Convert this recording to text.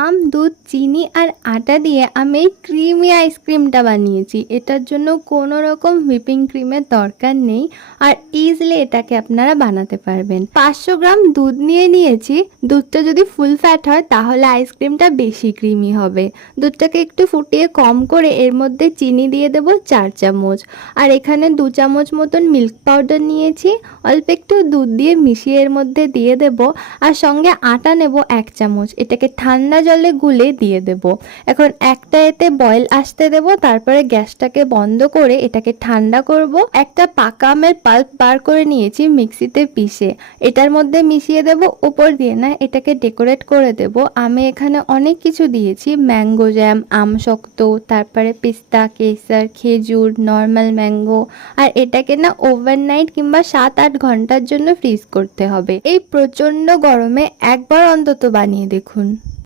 আম, দুধ, চিনি আর আটা দিয়ে আমি এই ক্রিমি আইসক্রিমটা বানিয়েছি। এটার জন্য কোনো রকম হুইপিং ক্রিমের দরকার নেই আর ইজিলি এটাকে আপনারা বানাতে পারবেন। 500 গ্রাম দুধ নিয়েছি। দুধটা যদি ফুল ফ্যাট হয় তাহলে আইসক্রিমটা বেশি ক্রিমি হবে। দুধটাকে একটু ফুটিয়ে কম করে এর মধ্যে চিনি দিয়ে দেব 4 চামচ। আর এখানে 2 চামচ মতন মিল্ক পাউডার নিয়েছি। অল্প একটু দুধ দিয়ে মিশিয়ে এর মধ্যে দিয়ে দেব আর সঙ্গে আটা নেব 1 চামচ। এটাকে ঠান্ডা জলে গুলে দিয়ে দেব। এখন একটা এতে বয়েল আসতে দেব, তারপরে গ্যাসটাকে বন্ধ করে এটাকে ঠান্ডা করব। একটা পাকা আমের পাল্প বার করে নিয়েছি মিক্সিতে পিষে, এটার মধ্যে মিশিয়ে দেব। উপর দিয়ে না এটাকে ডেকোরেট করে দেব। আমি এখানে অনেক কিছু দিয়েছি, ম্যাঙ্গো জ্যাম, আম শক্ত, তারপরে পিস্তা, কেসার, খেজুর, নর্মাল ম্যাঙ্গো। আর এটাকে না ওভারনাইট কিংবা 7-8 ঘন্টার জন্য ফ্রিজ করতে হবে। এই প্রচন্ড গরমে একবার অন্তত বানিয়ে দেখুন।